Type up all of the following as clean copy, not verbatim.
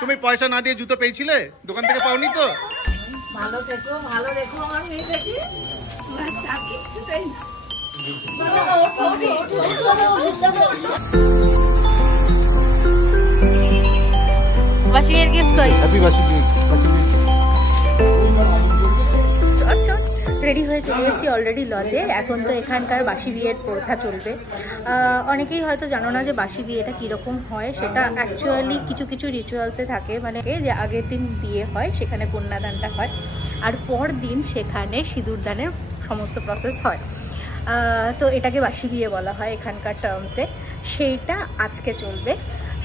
তুমি পয়সা না দিয়ে জুতো পেয়েছিলে দোকান থেকে পাওনি তো ভালো দেখো আমার মেয়েটাকে বাসির গিফট কই হ্যাপি বাসি গিফট রেডি হয়ে চলে এসেছি অলরেডি লজে। এখন তো এখানকার বাসি বিয়ের প্রথা চলবে। অনেকেই হয়তো জানো না যে বাসি বিয়েটা কীরকম হয়। সেটা অ্যাকচুয়ালি কিছু কিছু রিচুয়ালসে থাকে, মানে যে আগের দিন বিয়ে হয়, সেখানে কন্যাদানটা হয়, আর পর দিন সেখানে সিঁদুরদানের সমস্ত প্রসেস হয়। তো এটাকে বাসি বিয়ে বলা হয় এখানকার টার্মসে। সেইটা আজকে চলবে।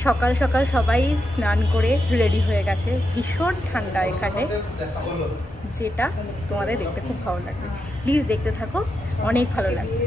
সকাল সকাল সবাই স্নান করে রেডি হয়ে গেছে। ভীষণ ঠান্ডা এখানে, যেটা তোমাদের দেখতে খুব ভালো লাগবে। প্লিজ দেখতে থাকো, অনেক ভালো লাগবে।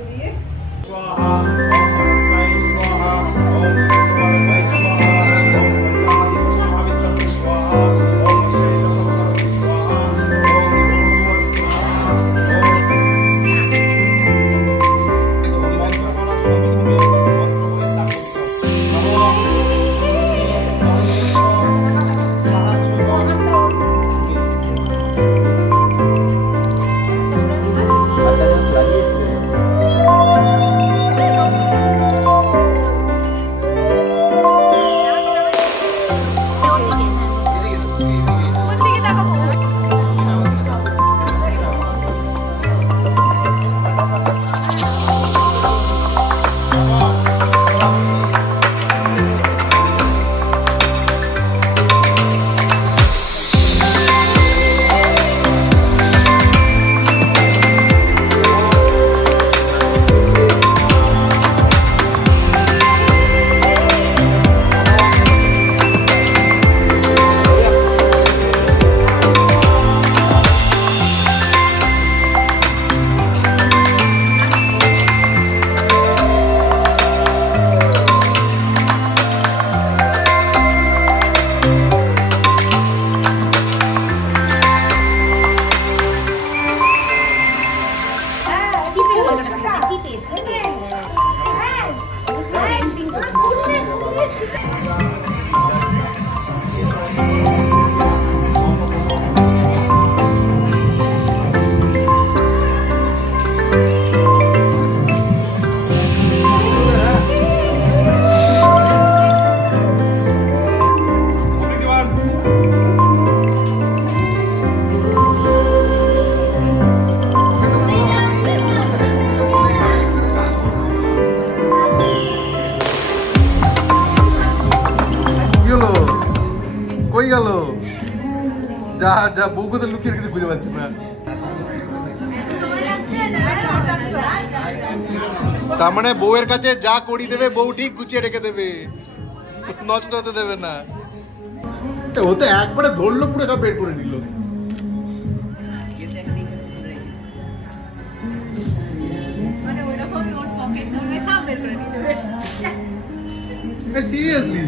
যা বউ কোথায় লুকিয়ে রেখেছে বুঝে পাচ্ছি না। তার মানে বউয়ের কাছে যা করি দেবে বউ ঠিক গুছিয়ে রেখে দেবে, নষ্ট হতে দেবে না। ও তো একবারে ধরলো, পুরো সব বের করে নিল। সিরিয়াসলি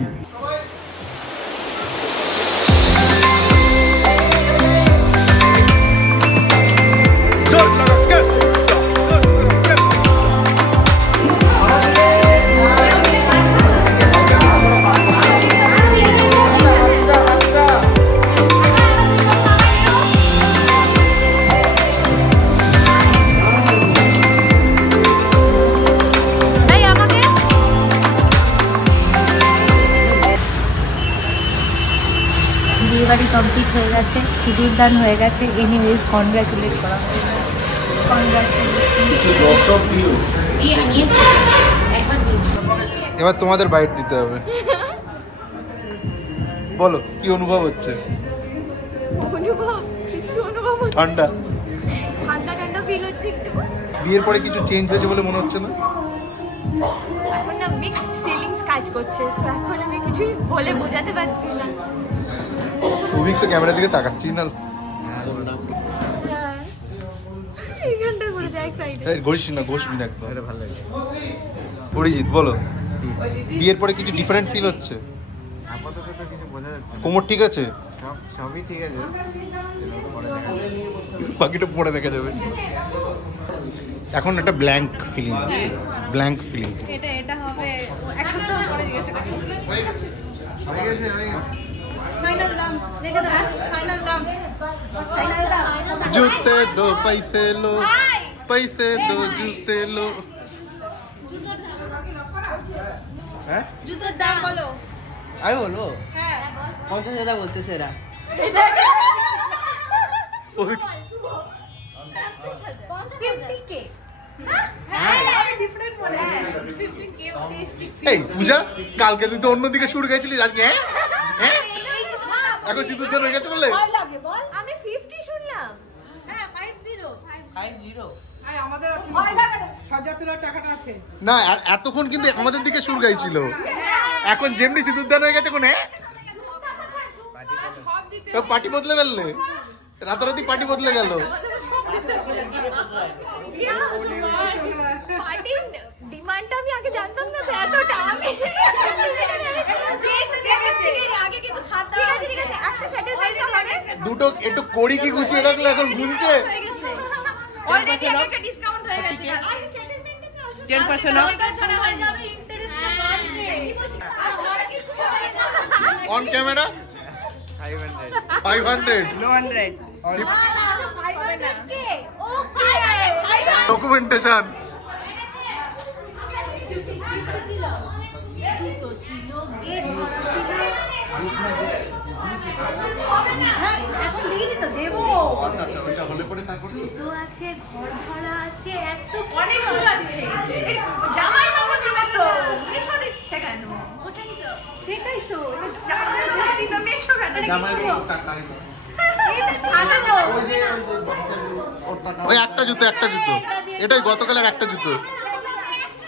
বিয়েবাড়ি কমপ্লিট হয়ে গেছে, সিঁদুরদান হয়ে গেছে। এনিওয়েজ কনগ্রাচুলেট করা হয়ে গেছে। এবার তোমাদের বাইট দিতে হবে। বলো কি অনুভব হচ্ছে? ঠান্ডা ঠান্ডা ফিল হচ্ছে একটু। বিয়ের পরে কিছু চেঞ্জ হয়েছে বলে মনে হচ্ছে না? এখন না মিক্সড ফিলিংস কাজ করছে, এখন আমি কিছুই বলে বোঝাতে পারছি না। অভিক তো ক্যামেরার দিকে তাকাচ্ছি না। ঘষিস না, ঘষবি না একদম। ভালো লাগে। অরিজিৎ বলো, বিয়ের পরে কিছু ডিফারেন্ট ফিল হচ্ছে? আপাতত তো কিছু বোঝা যাচ্ছে না। কোমর ঠিক আছে? সবই ঠিক আছে, বাকিটা পরে দেখা যাবে। এখন একটা ব্ল্যাঙ্ক ফিলিং, ব্ল্যাঙ্ক ফিলিং। এটা হবে মানে এক সপ্তাহ পরে জিজ্ঞাসা করছি। হয়ে গেছে। ফাইনাল দাম দেখে দাও, ফাইনাল দাম। जूते दो पैसे लो, पैसे दो जूते लो। জুতোর দাম বলো। আমি বলবো হ্যাঁ 50,000 বলতেছে এরা। এই পূজা, কালকে তুই তো অন্যদিকে শুরু গেছিলিস, আজকে হ্যাঁ এখন সিঁদুর দান হয়ে গেছে বললে? আমি 50 শুনলাম। হ্যাঁ 50 আমাদের আছে সাজাতুলার টাকাটা আছে না, এতক্ষণ কিন্তু আমাদের দিকে শুরু গাইছিল, এখন যেমনি সিঁদুর দান হয়ে গেছে কোনে পার্টি বদলে ফেললে, রাতারাতি পার্টি বদলে গেল। পার্টির ডিমান্ডটা আমি আগে জানতাম না, এতটা আমি আগে কিন্তু ছাড় দেওয়া আছে। ঠিক আছে, একটা সেটেলমেন্ট হবে, দুটো একটু কড়ি কি গুছিয়ে রাখলে এখন গুনছে। অলরেডি একটা ডিসকাউন্ট হয়ে গেছে। আর সেটেলমেন্টে তো আসলে 10% অফ হয়ে যাবে, ইন্টারেস্ট বাড়বে। আর আর কিছু অন ক্যামেরা 500 500 200 500 ওকে ডকুমেন্টেশন। জুতো ছিল, গেট ভরা ছিল। হ্যাঁ, এখন দিয়ে দিতে দেবো। আচ্ছা আচ্ছা, ওইটা হলে পরে তারপর জুতো আছে, ঘর ভরা আছে, এত অনেকগুলো আছে। জামাই বাবা দিবে তো, এসব দিচ্ছে কেন? ওটাই তো, সেটাই তো। জামাই বাবা দিবে মেশো কেন? জামাই টাকা ওই একটা জুতো, একটা জুতো, এটাই গতকালের একটা জুতো।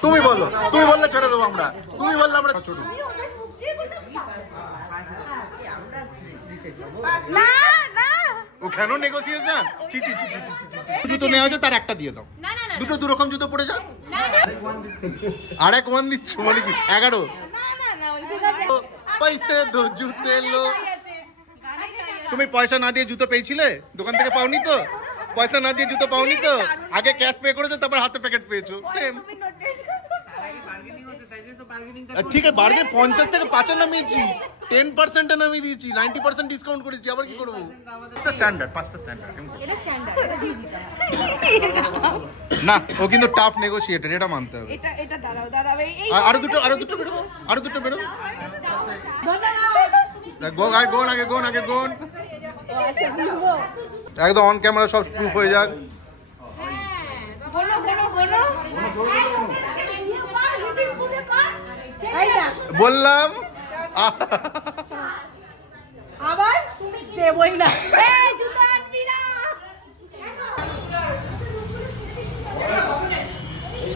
তুমি বলো, তুমি বললে ছেড়ে দেবো আমরা, তুমি বললে আমরা ছোট। না না, ও কেন নেগোসিয়েশন? চি চি চি চি চি চি, জুতো নেওয়া হয়েছে তার একটা দিয়ে দাও। না না না, দুটো দু রকম জুতো পড়ে যাও। না না আর এক ওয়ান দিচ্ছ মানে কি 11? পয়সা দো জুতে লো। তুমি পয়সা না দিয়ে জুতো পেয়েছিলে দোকান থেকে? পাওনি তো, পয়সা না দিয়ে জুতো পাওনি তো, আগে ক্যাশ পে করেছো তারপর হাতে প্যাকেট পেয়েছো, সেম। ঠিক আছে, বার্গেন 50 থেকে 5 নামিয়েছি, 10% নামিয়ে দিয়েছি, 90% ডিসকাউন্ট করেছি, আবার কি করবো? স্ট্যান্ডার্ড, 5টা স্ট্যান্ডার্ড। এটা স্ট্যান্ডার্ড, এটা দিয়ে দিতে না, ও কিন্তু টাফ নেগোশিয়েটর, এটা মানতে হবে। এটা এটা দাঁড়াও এই আরো দুটো বেরো, আরো দুটো বেরো। গোন আগে, গোন আগে, গোন আগে, গোন। একদম অন ক্যামেরা সব প্রুফ হয়ে যাক। গোনো গোনো গোনো, এইটা বললাম আবার দেবই না। এই জুতো আনবি না।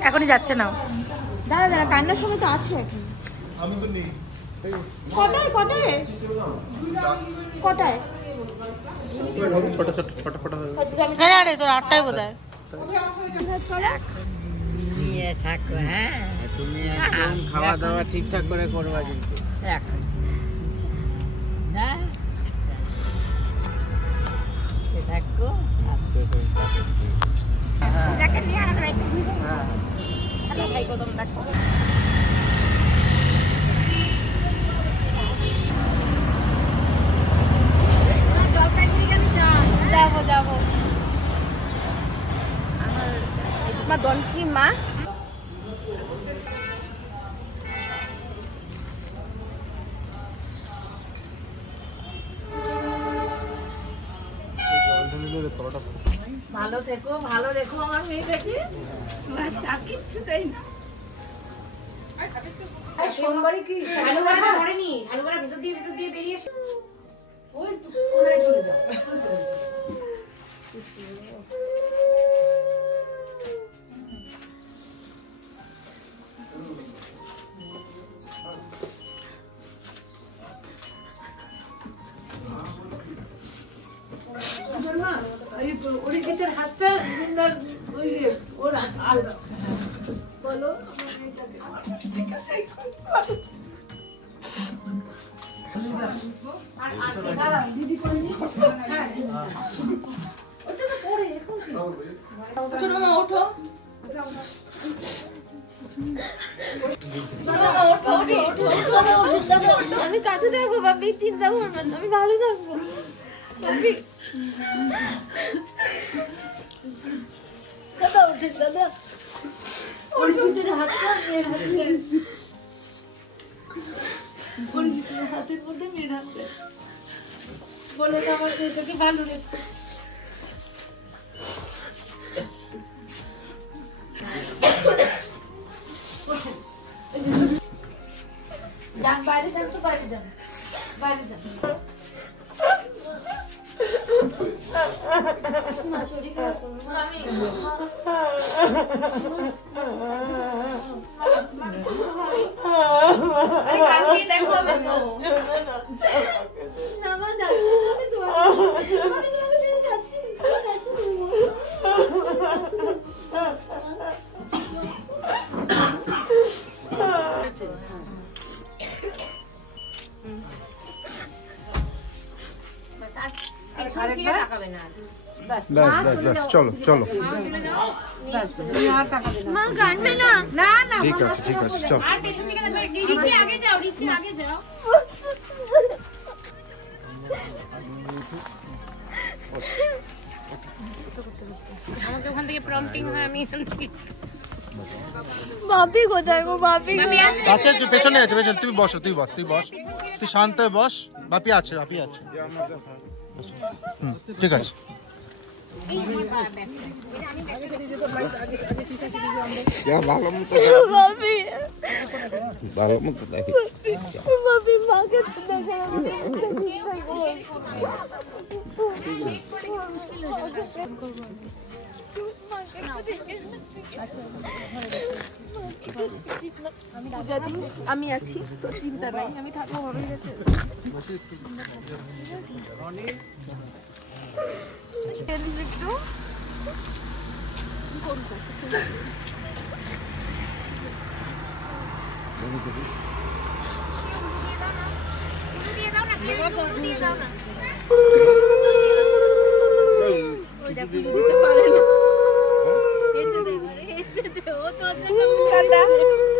এখনই যাচ্ছে না, দাঁড়া দাঁড়া, কান্নার সময় তো আছে এখন। আমি তো নেই। কটায় কটায় কটায়? আরে তোর 8টায় বোধ হয়। নিয়ে থাকো। হ্যাঁ তুমি একদম খাওয়া দাওয়া ঠিকঠাক করে করবা কিন্তু। হ্যাঁ থাকো। ভাই কদম দেখো, যাবো যাবো। আমার দলকি মা ভালো থেকো, ভালো দেখো আমার মেয়েটাকে, বাস আর কিচ্ছু চাই না। সোমবারে কি শালুয়াটা ধরেনি, শালুয়াটা ভিতর দিয়ে বেরিয়ে এসে ওই কোনায় চলে যাও। ওর হাতটা ওই যে ওর বলো দিদি করে ওটা তো পরে এখন ছোট মা ওঠো। আমি কাছে থাকবো বাপি, চিন্তা করবেন, আমি ভালো থাকবো বাপি। দাদা ওঠেন, দাদা অরিজিতের হাতটা মেয়ের হাতে, অরিজিতের হাতের মধ্যে মেয়ের হাতে বলে তো আমার মেয়েটাকে ভালো রেখো। যান বাইরে যান, তো বাইরে যান, বাইরে যান। না শরীর খারাপ করবো না আমি। কালকে দেখো হবে তো। না মা যাচ্ছি, আমি তোমাকে যাচ্ছি, ব্যাস ব্যাস ব্যাস, চলো চলো, মা কাঁদবে না। না না ঠিক আছে ঠিক আছে, চলো। আর পেছন দিকে দেখো, রিচি আগে যাও, রিচি আগে যাও। আমাকে ওখান থেকে প্রম্পটিং হয়, আমি এখান থেকে। বাপি কোথায় গো? বাপি আচ্ছা আচ্ছা, পেছনে আছে, পেছনে। তুমি বসো, তুই বস, তুই বস, তুই শান্ত হয়ে বস। বাপি আছে, বাপি আছে। ঠিক আছে। ভালো মতো বাপি, ভালো মতো দেখি বাপি মাকে আমি আছি, তো চিন্তা নাই, আমি থাকবো ভাবির কাছে। একটু